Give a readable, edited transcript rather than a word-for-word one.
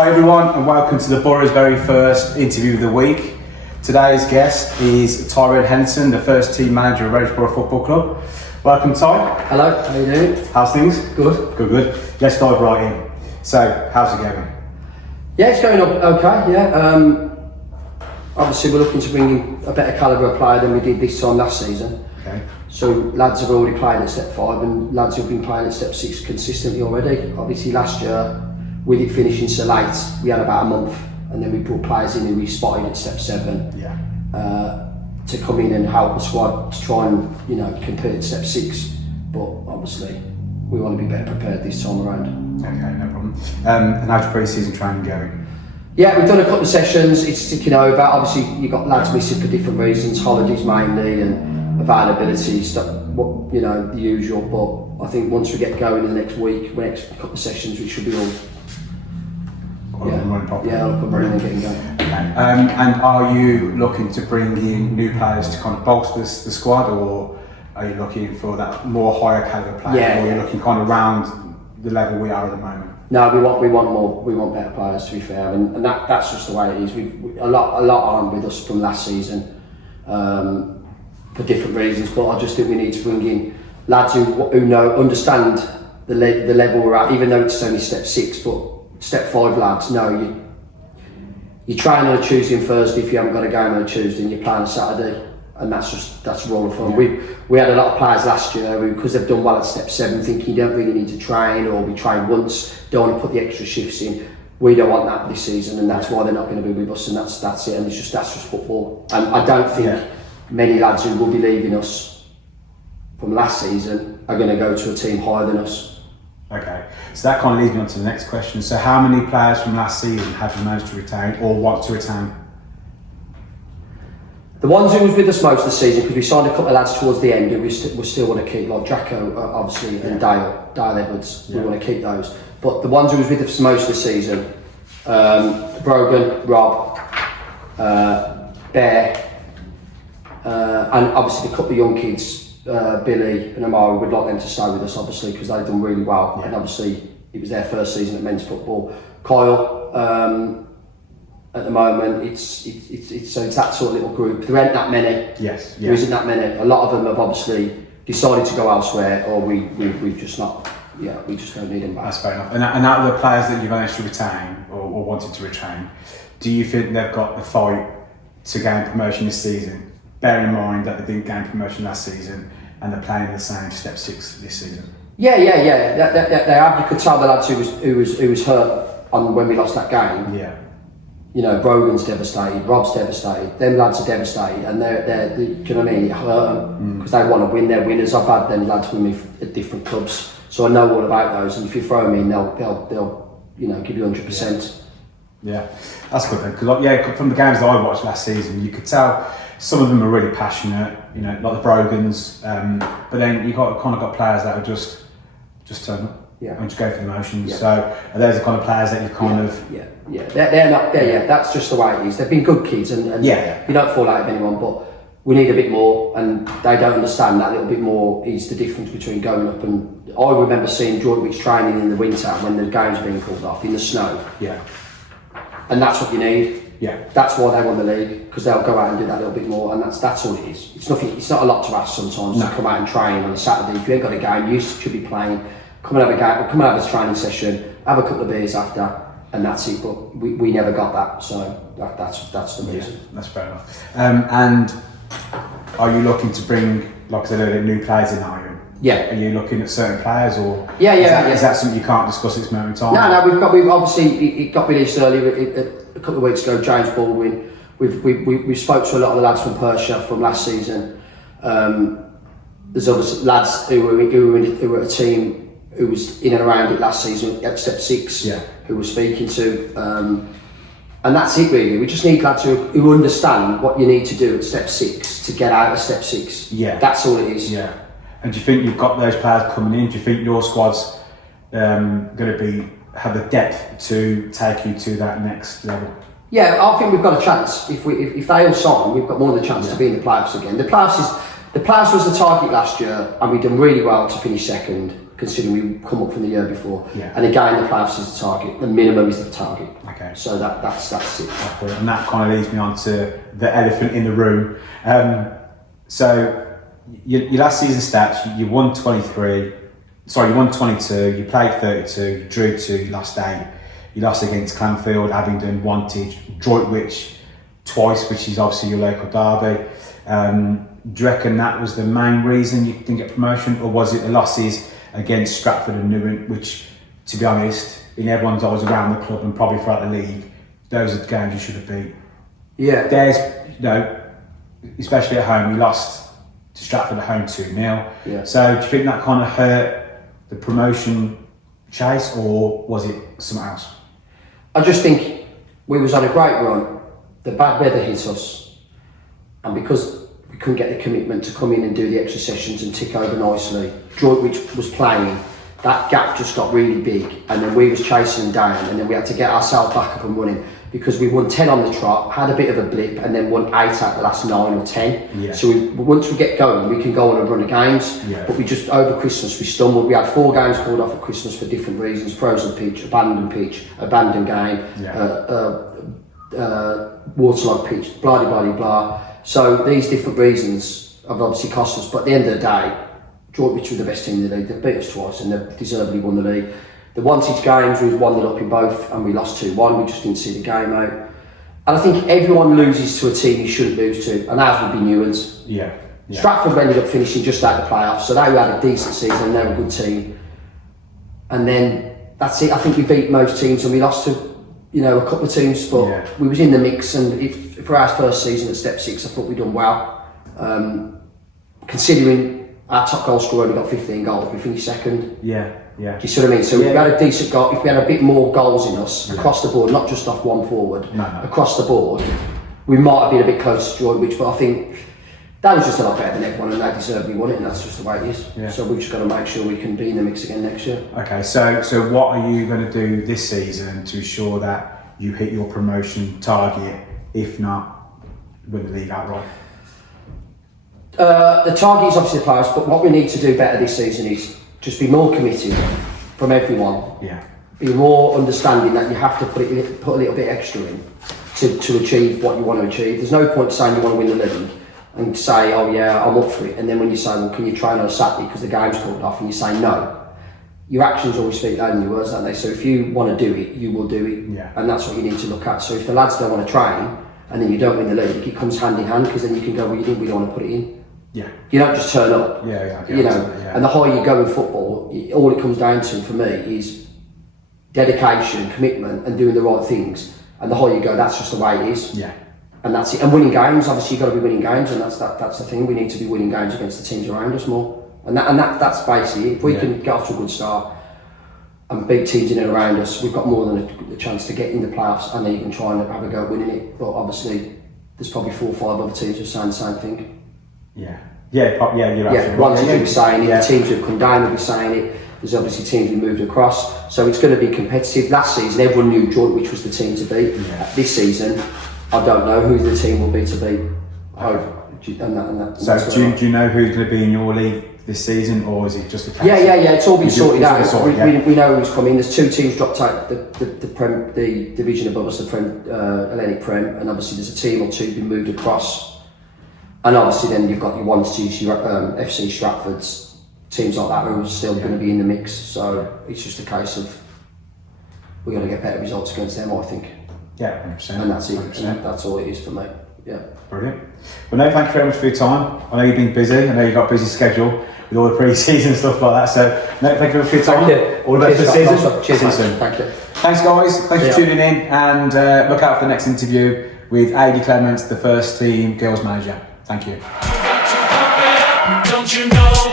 Hi everyone and welcome to the Borough's very first interview of the week. Today's guest is Tyrone Henderson, the first team manager of Redditch Borough Football Club. Welcome Ty. Hello, how you doing? How's things? Good. Good. Let's dive right in. So, how's it going? Yeah, it's going okay, yeah. Obviously we're looking to bring in a better calibre of player than we did this time last season. Okay. So lads have already played at step 5 and lads have been playing at step 6 consistently already. Obviously last year, with it finishing so late, we had about a month and then we brought players in who we spotted at step 7 to come in and help the squad to try and, compete at step 6. But obviously, we want to be better prepared this time around. Okay, no problem. And how's your pre-season training going? Yeah, we've done a couple of sessions, it's ticking over. Obviously, you've got lads missing for different reasons, holidays mainly and availability, stuff, the usual. But I think once we get going in the next week, next couple of sessions, we should be all up and running and getting going. Okay. And are you looking to bring in new players to kind of bolster the squad, or are you looking for that more higher calibre player, or are you looking kind of around the level we are at the moment? No, we want more. We want better players, to be fair, and that's just the way it is. A lot aren't with us from last season for different reasons, but I just think we need to bring in lads who understand the level we're at, even though it's only step 6, but step 5 lads know you train on a Tuesday and Thursday if you haven't got a game on a Tuesday, and you play on a Saturday, and that's a roll of fun. Yeah. We had a lot of players last year who, because they've done well at step 7, thinking you don't really need to train, or we train once, don't want to put the extra shifts in. We don't want that this season, and that's why they're not going to be with us, and that's it. And that's just football. And I don't think many lads who will be leaving us from last season are going to go to a team higher than us. Okay, so that kind of leads me on to the next question. So how many players from last season have you managed to retain or want to retain? The ones who was with us most of the season, because we signed a couple of lads towards the end who we still want to keep, like Draco obviously, and Dale Edwards, we want to keep those. But the ones who was with us most of the season, Brogan, Rob, Bear, and obviously the couple of young kids, Billy and Amari, would like them to stay with us obviously because they've done really well, and obviously it was their first season at men's football. Kyle, at the moment it's that sort of little group. There ain't that many. Yes. There isn't that many. A lot of them have obviously decided to go elsewhere, or we've just not. Yeah, we just don't need them back. That's fair enough. And out of the players that you managed to retain or wanted to retain, do you think they've got the fight to gain promotion this season? Bear in mind that they didn't gain promotion last season and they're playing the same step 6 this season. Yeah. They have. You could tell the lads who was hurt when we lost that game. Yeah. Brogan's devastated, Rob's devastated. Them lads are devastated, and they're do you know what I mean? It hurt them because they want to win. They're winners. I've had them lads with me at different clubs, so I know all about those. And if you throw them in, they'll give you 100%. Yeah, that's good then. Because from the games that I watched last season, you could tell some of them are really passionate. Like the Brogans, but then you got players that are just turn up. Yeah. And just go for the motions. Yeah. So are those the kind of players that you kind of... Yeah. They're not there. Yeah, that's just the way it is. They've been good kids, and you don't fall out of anyone, but we need a bit more, and they don't understand that little bit more is the difference between going up and... I remember seeing Droitwich training in the winter when the games were being called off in the snow. Yeah. And that's what you need. Yeah. That's why they won the league, because they'll go out and do that little bit more, and that's all it is. It's nothing. It's not a lot to ask sometimes to come out and train on a Saturday. If you ain't got a game, you should be playing. Come and have a game. Come and have a training session. Have a couple of beers after, and that's it. But we never got that, so that's the reason. Yeah, that's fair enough. And are you looking to bring, like I said, new players in? Are you? Yeah. Are you looking at certain players, or is that something you can't discuss at this moment in time? No. We've obviously it got released earlier a couple of weeks ago. James Baldwin. We spoke to a lot of the lads from Persia from last season. There's obviously lads who were a team who was in and around it last season at step 6. Yeah. Who we're speaking to, and that's it really. We just need lads who understand what you need to do at step 6 to get out of step 6. Yeah. That's all it is. Yeah. And do you think you've got those players coming in? Do you think your squad's going to have the depth to take you to that next level? Yeah, I think we've got a chance. If they all sign, we've got more than a chance to be in the playoffs again. The playoffs was the target last year, and we've done really well to finish second. considering we come up from the year before. Yeah. And again, the playoffs is the target. The minimum is the target. Okay. So that's it. And that kind of leads me on to the elephant in the room. So your last season stats, you won 23. Sorry, you won 22. You played 32. You drew 2. You lost 8. You lost against Clanfield, Abingdon, Wantage, Droitwich twice, which is obviously your local derby. Do you reckon that was the main reason you didn't get promotion, or was it the losses against Stratford and Newent, which, to be honest, in everyone's eyes around the club and probably throughout the league, those are the games you should have beat? Yeah. There's, especially at home, you lost to Stratford at home 2-0. Yeah. So do you think that kind of hurt the promotion chase, or was it something else? I just think we was on a great run. The bad weather hit us, and because we couldn't get the commitment to come in and do the extra sessions and tick over nicely, Droitwich was playing, that gap just got really big, and then we was chasing them down, and then we had to get ourselves back up and running, because we won 10 on the trot, had a bit of a blip, and then won 8 out the last 9 or 10. Yeah. So once we get going, we can go on and run of games. Yeah. But we just, over Christmas, we stumbled. We had 4 games called off at Christmas for different reasons: frozen pitch, abandoned game, waterlogged pitch, blah blah blah blah. So these different reasons have obviously cost us. But at the end of the day, Droitwich were the best team in the league. They beat us twice, and they deservedly won the league. The Wantage games, we won it up in both, and we lost 2-1. We just didn't see the game out. And I think everyone loses to a team you shouldn't lose to, and ours would be Newlands. Yeah. Stratford ended up finishing just out of the playoffs, so they had a decent season, and they were a good team. And then that's it. I think we beat most teams, and we lost to, a couple of teams, but we was in the mix. And for our first season at Step 6, I thought we'd done well. Considering our top goal scorer only got 15 goals, we finished second. Yeah. Do you see what I mean? So if we had a decent goal, if we had a bit more goals in us across the board, not just off one forward, across the board, we might have been a bit closer to Droitwich. But I think that was just a lot better than everyone, and they deservedly won it, and that's just the way it is. Yeah. So we've just got to make sure we can be in the mix again next year. Okay, so what are you going to do this season to ensure that you hit your promotion target? If not, win the league outright? The target is obviously the playoffs, but what we need to do better this season is just be more committed from everyone. Yeah. Be more understanding that you have to put a little bit extra in to achieve what you want to achieve. There's no point saying you want to win the league and say, oh yeah, I'm up for it, and then when you say, well, can you train on a Saturday because the game's called off, and you say no, your actions always speak louder than your words, don't they? So if you want to do it, you will do it. Yeah. And that's what you need to look at. So if the lads don't want to train and then you don't win the league, it comes hand in hand, because then you can go, well, we don't want to put it in. Yeah. You don't just turn up. Yeah. And the higher you go in football, all it comes down to for me is dedication, commitment, and doing the right things. And the higher you go, that's just the way it is. Yeah. And that's it. And winning games, obviously you've got to be winning games, and that's the thing. We need to be winning games against the teams around us more. And that's basically it. If we can get off to a good start and beat teams in and around us, we've got more than a chance to get in the playoffs, and then you can try and have a go at winning it. But obviously there's probably 4 or 5 other teams who are saying the same thing. Yeah, you're absolutely right. Ones who be saying it, the teams who've come down will be saying it. There's obviously teams who moved across, so it's going to be competitive. Last season, everyone knew Droitwich was the team to beat. Yeah. This season, I don't know who the team will be to beat. So do you know who's going to be in your league this season, or is it just a case? Yeah. It's all been sorted out. Yeah. We know who's coming. There's 2 teams dropped out the division above us, the Hellenic Prem, and obviously there's a team or 2 been moved across. And obviously then you've got your Wantage, your FC Stratfords, teams like that who are still going to be in the mix. So it's just a case of we're going to get better results against them, I think. Yeah, 100%. And that's it. 100%. And that's all it is for me. Yeah. Brilliant. Well, no, thank you very much for your time. I know you've been busy. I know you've got a busy schedule with all the pre-season stuff like that. So, no, thank you very much for your time. Thank you. All the best for the season. Cheers, See you soon. Thank you. Thanks, guys. Thanks for tuning in, and look out for the next interview with Adi Clements, the first team girls manager. Thank you. Don't you know?